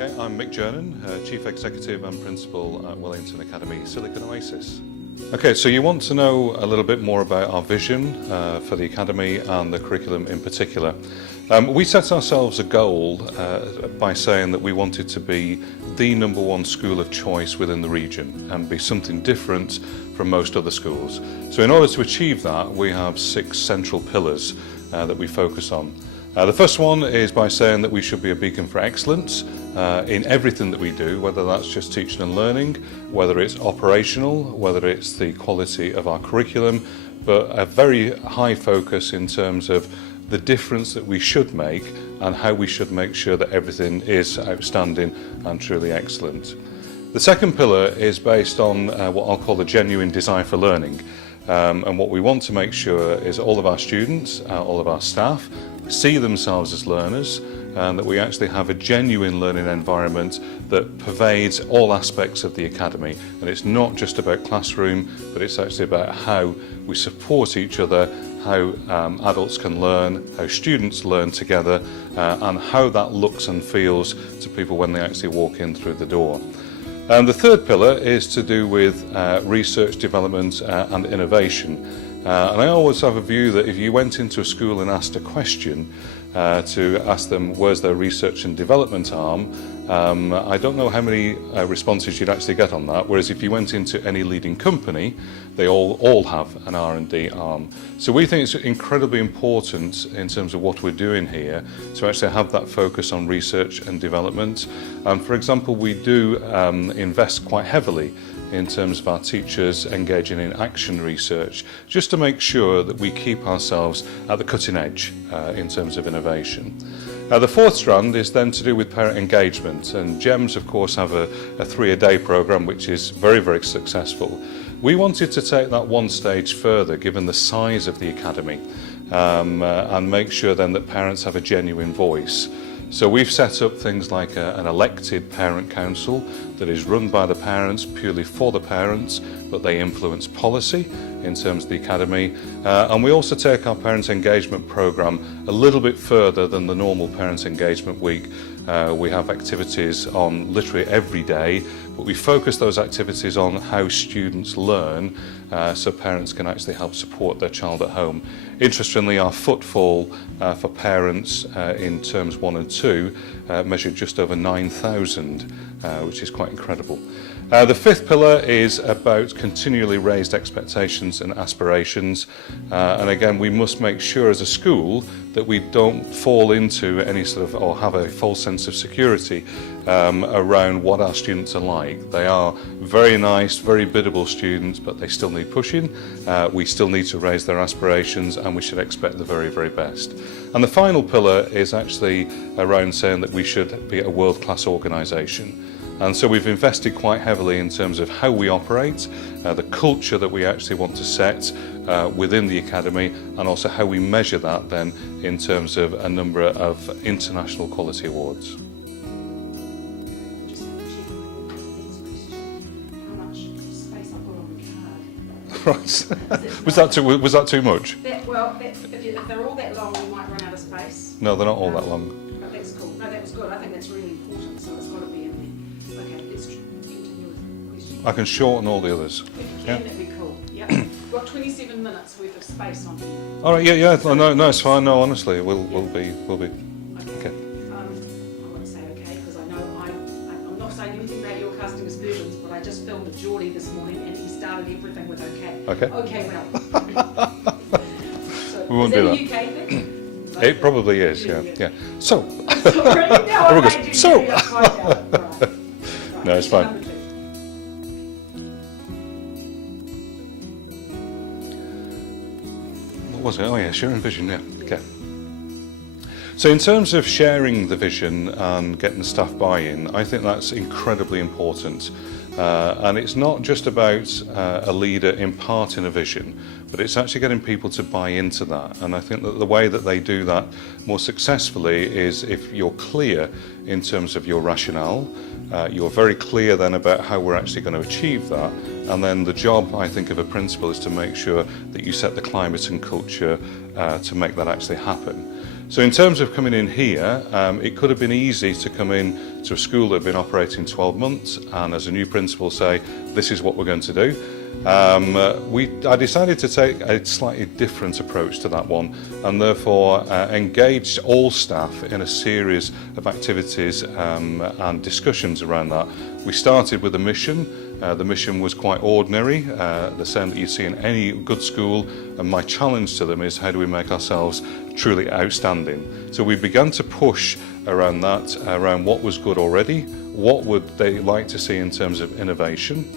Okay, I'm Mick Jernan, Chief Executive and Principal at Wellington Academy Silicon Oasis. Okay, so you want to know a little bit more about our vision for the Academy and the curriculum in particular. We set ourselves a goal by saying that we wanted to be the #1 school of choice within the region and be something different from most other schools. So in order to achieve that, we have 6 central pillars that we focus on. The first one is by saying that we should be a beacon for excellence in everything that we do, whether that's just teaching and learning, whether it's operational, whether it's the quality of our curriculum, but a very high focus in terms of the difference that we should make and how we should make sure that everything is outstanding and truly excellent. The second pillar is based on what I'll call the genuine desire for learning. And what we want to make sure is all of our students, all of our staff, see themselves as learners, and that we actually have a genuine learning environment that pervades all aspects of the Academy. And it's not just about classroom, but it's actually about how we support each other, how adults can learn, how students learn together, and how that looks and feels to people when they actually walk in through the door. The third pillar is to do with research, development and innovation. And I always have a view that if you went into a school and asked a question to ask them where's their research and development arm, I don't know how many responses you'd actually get on that, whereas if you went into any leading company, they all have an R&D arm. So we think it's incredibly important in terms of what we're doing here to actually have that focus on research and development. For example, we do invest quite heavily in terms of our teachers engaging in action research, just to make sure that we keep ourselves at the cutting edge in terms of innovation. The fourth strand is then to do with parent engagement, and GEMS of course have a 3-a-day programme which is very, very successful. We wanted to take that one stage further given the size of the Academy and make sure then that parents have a genuine voice. So we've set up things like an elected parent council that is run by the parents, purely for the parents, but they influence policy in terms of the Academy. And we also take our parents engagement programme a little bit further than the normal parents engagement week. We have activities on literally every day, but we focus those activities on how students learn so parents can actually help support their child at home. Interestingly, our footfall for parents in terms 1 and 2 measured just over 9,000, which is quite incredible. The fifth pillar is about continually raised expectations and aspirations, and again we must make sure as a school that we don't fall into any sort of or have a false sense of security around what our students are like. They are very nice, very biddable students, but they still need pushing. We still need to raise their aspirations and we should expect the very, very best. And the final pillar is actually around saying that we should be a world-class organisation. And so we've invested quite heavily in terms of how we operate, the culture that we actually want to set within the Academy, and also how we measure that then in terms of a number of international quality awards. Right. Was that too much? If they're all that long, we might run out of space. No, they're not all that long. But that's cool. No, that was good. I think that's really important, so it's got to be in there. Okay, let's continue with the question. I can shorten all the others. That'd be cool. Yeah. We've got 27 minutes worth of space on here. All right. Yeah. No, it's fine. No, honestly, we'll be. Okay. I won't say okay because I know I'm not saying anything about your casting aspersions, but I just filmed a Geordie this morning and he started everything with okay. Okay. Okay, well. So, We won't do that. Is that a UK thing? It probably is. Yeah. So. Sorry, no, Everyone goes, I do so. really find out. Right. No, it's fine. Number 2. What was it? Oh yeah, sharing vision. Yeah. Okay. So in terms of sharing the vision and getting staff buy-in, I think that's incredibly important. And it's not just about a leader imparting a vision, but it's actually getting people to buy into that. And I think that the way that they do that more successfully is if you're clear in terms of your rationale, you're very clear then about how we're actually going to achieve that, and then the job, I think, of a principal is to make sure that you set the climate and culture to make that actually happen. So in terms of coming in here, it could have been easy to come in to a school that had been operating 12 months and as a new principal say, this is what we're going to do. I decided to take a slightly different approach to that one and therefore engaged all staff in a series of activities and discussions around that. We started with a mission. The mission was quite ordinary, the same that you see in any good school, and my challenge to them is how do we make ourselves truly outstanding. So we began to push around that, around what was good already, what would they like to see in terms of innovation.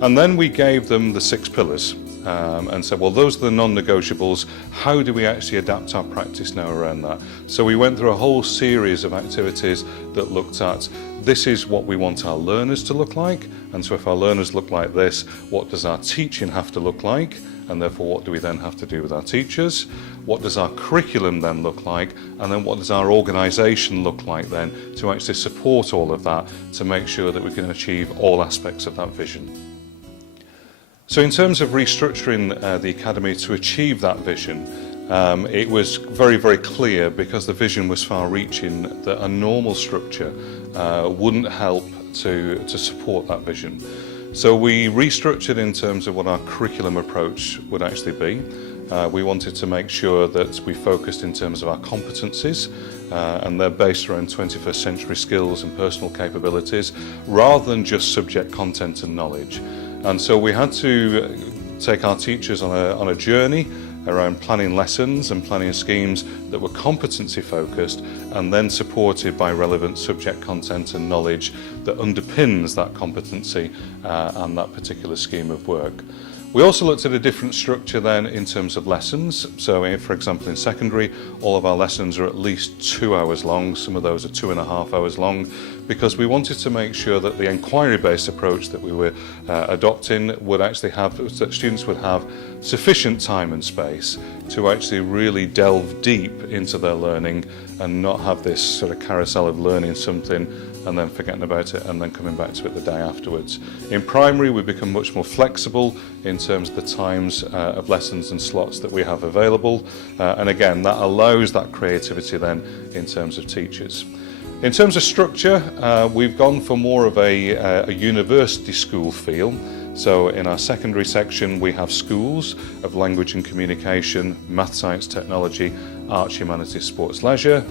And then we gave them the 6 pillars and said, well, those are the non-negotiables. How do we actually adapt our practice now around that? So we went through a whole series of activities that looked at this is what we want our learners to look like. And so if our learners look like this, what does our teaching have to look like? And therefore, what do we then have to do with our teachers? What does our curriculum then look like? And then what does our organisation look like then to actually support all of that to make sure that we can achieve all aspects of that vision? So in terms of restructuring the Academy to achieve that vision, it was very, very clear because the vision was far-reaching that a normal structure wouldn't help to support that vision. So we restructured in terms of what our curriculum approach would actually be. We wanted to make sure that we focused in terms of our competencies and they're based around 21st century skills and personal capabilities rather than just subject content and knowledge. And so we had to take our teachers on a journey around planning lessons and planning schemes that were competency focused and then supported by relevant subject content and knowledge that underpins that competency and that particular scheme of work. We also looked at a different structure then in terms of lessons. So for example in secondary, all of our lessons are at least 2 hours long, some of those are 2.5 hours long, because we wanted to make sure that the inquiry-based approach that we were adopting would actually have, that students would have sufficient time and space to actually really delve deep into their learning and not have this sort of carousel of learning something and then forgetting about it and then coming back to it the day afterwards. In primary, we become much more flexible in terms of the times of lessons and slots that we have available. And again, that allows that creativity then in terms of teachers. In terms of structure, we've gone for more of a university school feel. So in our secondary section, we have schools of language and communication, math, science, technology, arts, humanities, sports, leisure.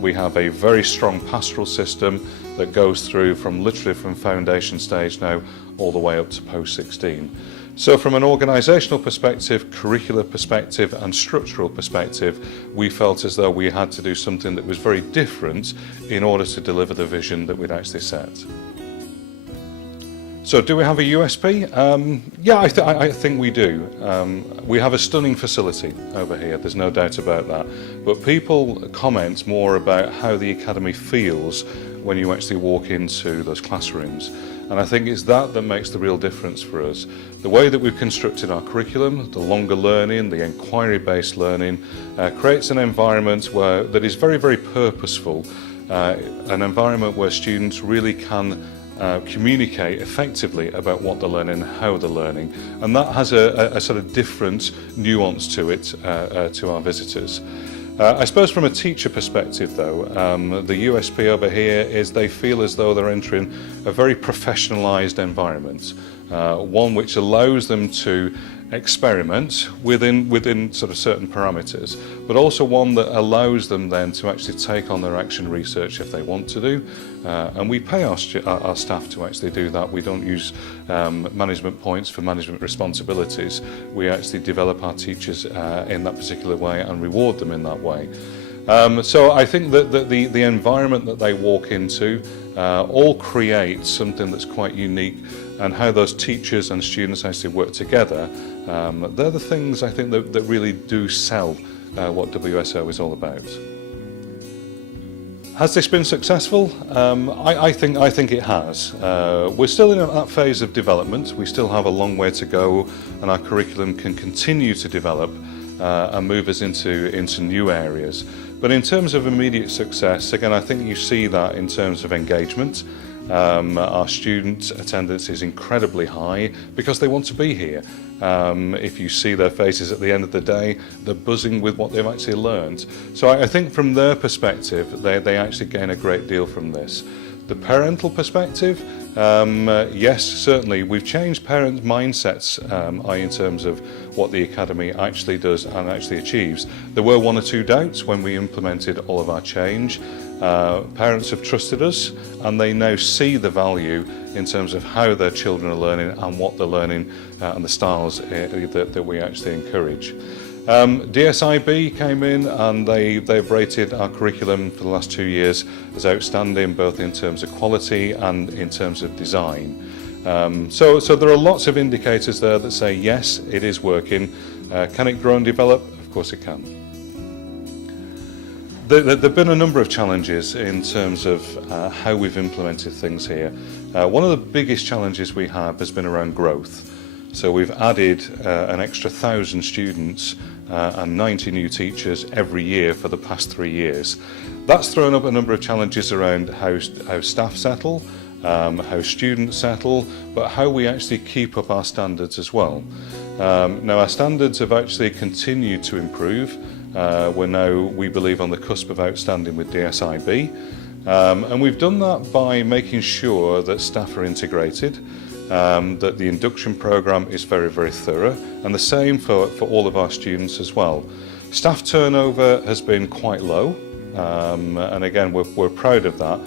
We have a very strong pastoral system that goes through from literally from foundation stage now all the way up to post-16. So from an organisational perspective, curricular perspective and structural perspective, we felt as though we had to do something that was very different in order to deliver the vision that we'd actually set. So do we have a USP? Yeah, I think we do. We have a stunning facility over here, there's no doubt about that. But people comment more about how the Academy feels when you actually walk into those classrooms. And I think it's that makes the real difference for us. The way that we've constructed our curriculum, the longer learning, the inquiry-based learning, creates an environment that is very, very purposeful, an environment where students really can communicate effectively about what they're learning and how they're learning, and that has a sort of different nuance to it to our visitors. I suppose from a teacher perspective though, the USP over here is they feel as though they're entering a very professionalised environment, one which allows them to experiment within sort of certain parameters, but also one that allows them then to actually take on their action research if they want to do. And we pay our staff to actually do that. We don't use management points for management responsibilities. We actually develop our teachers in that particular way and reward them in that way. So I think that the environment that they walk into all creates something that's quite unique, and how those teachers and students actually work together, they're the things I think that really do sell what WSO is all about. Has this been successful? I think it has. We're still in that phase of development. We still have a long way to go, and our curriculum can continue to develop and move us into new areas. But in terms of immediate success, again, I think you see that in terms of engagement. Our student attendance is incredibly high because they want to be here. If you see their faces at the end of the day, they're buzzing with what they've actually learned. So I think from their perspective, they actually gain a great deal from this. The parental perspective, yes, certainly. We've changed parents' mindsets in terms of what the Academy actually does and actually achieves. There were one or two doubts when we implemented all of our change. Parents have trusted us and they now see the value in terms of how their children are learning and what they're learning and the styles that we actually encourage. DSIB came in and they've rated our curriculum for the last 2 years as outstanding, both in terms of quality and in terms of design. So there are lots of indicators there that say yes, it is working. Can it grow and develop? Of course it can. There have been a number of challenges in terms of how we've implemented things here. One of the biggest challenges we have has been around growth. So we've added an extra 1,000 students and 90 new teachers every year for the past 3 years. That's thrown up a number of challenges around how staff settle, how students settle, but how we actually keep up our standards as well. Now our standards have actually continued to improve. We're now, we believe, on the cusp of outstanding with DSIB, and we've done that by making sure that staff are integrated, that the induction programme is very, very thorough, and the same for all of our students as well. Staff turnover has been quite low, and again we're proud of that.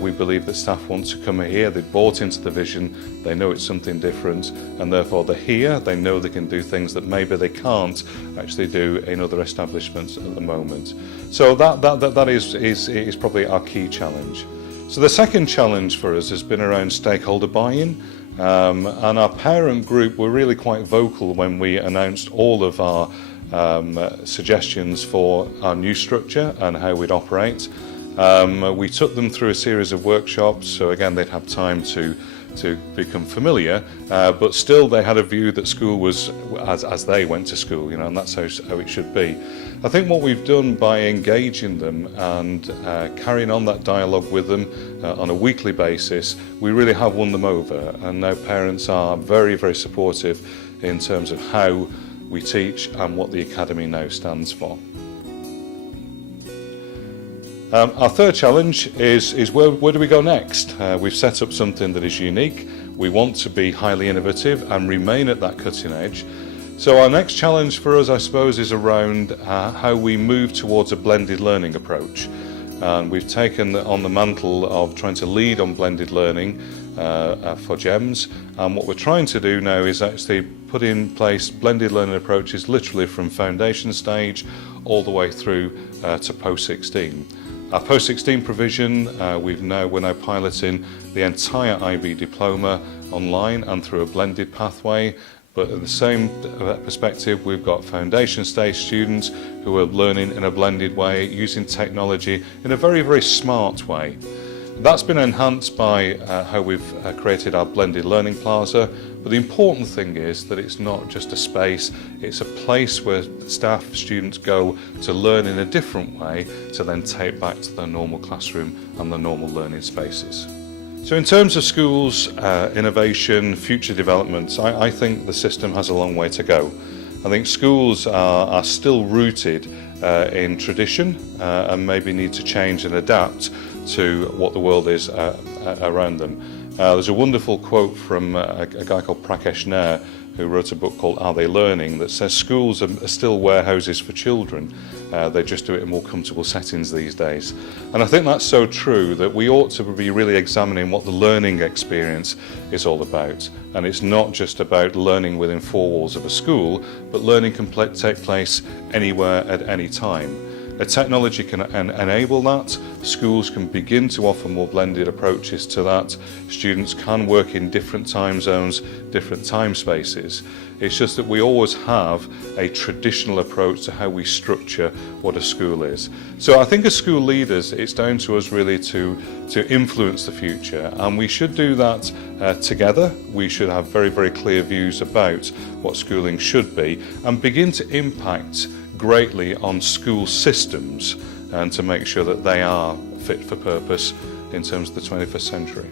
We believe that staff want to come here, they've bought into the vision, they know it's something different, and therefore they're here, they know they can do things that maybe they can't actually do in other establishments at the moment. So that is probably our key challenge. So the second challenge for us has been around stakeholder buy-in, and our parent group were really quite vocal when we announced all of our suggestions for our new structure and how we'd operate. We took them through a series of workshops, so again they'd have time to become familiar, but still they had a view that school was as they went to school, and that's how it should be. I think what we've done by engaging them and carrying on that dialogue with them on a weekly basis, we really have won them over, and now parents are very, very supportive in terms of how we teach and what the Academy now stands for. Our third challenge is where do we go next? We've set up something that is unique. We want to be highly innovative and remain at that cutting edge. So our next challenge for us, I suppose, is around how we move towards a blended learning approach. And we've taken on the mantle of trying to lead on blended learning for GEMS, and what we're trying to do now is actually put in place blended learning approaches literally from foundation stage all the way through to post-16. Our post-16 provision, we're now piloting the entire IB diploma online and through a blended pathway. But in the same perspective, we've got foundation stage students who are learning in a blended way, using technology in a very, very smart way. That's been enhanced by how we've created our blended learning plaza. But the important thing is that it's not just a space, it's a place where staff, students go to learn in a different way to then take back to their normal classroom and their normal learning spaces. So in terms of schools, innovation, future developments, I think the system has a long way to go. I think schools are still rooted in tradition and maybe need to change and adapt to what the world is around them. There's a wonderful quote from a guy called Prakash Nair, who wrote a book called Are They Learning, that says schools are still warehouses for children. They just do it in more comfortable settings these days. And I think that's so true, that we ought to be really examining what the learning experience is all about. And it's not just about learning within four walls of a school, but learning can take place anywhere at any time. Technology can enable that. Schools can begin to offer more blended approaches to that. Students can work in different time zones, different time spaces. It's just that we always have a traditional approach to how we structure what a school is. So I think as school leaders, it's down to us really to influence the future, and we should do that together. We should have very, very clear views about what schooling should be and begin to impact greatly on school systems and to make sure that they are fit for purpose in terms of the 21st century.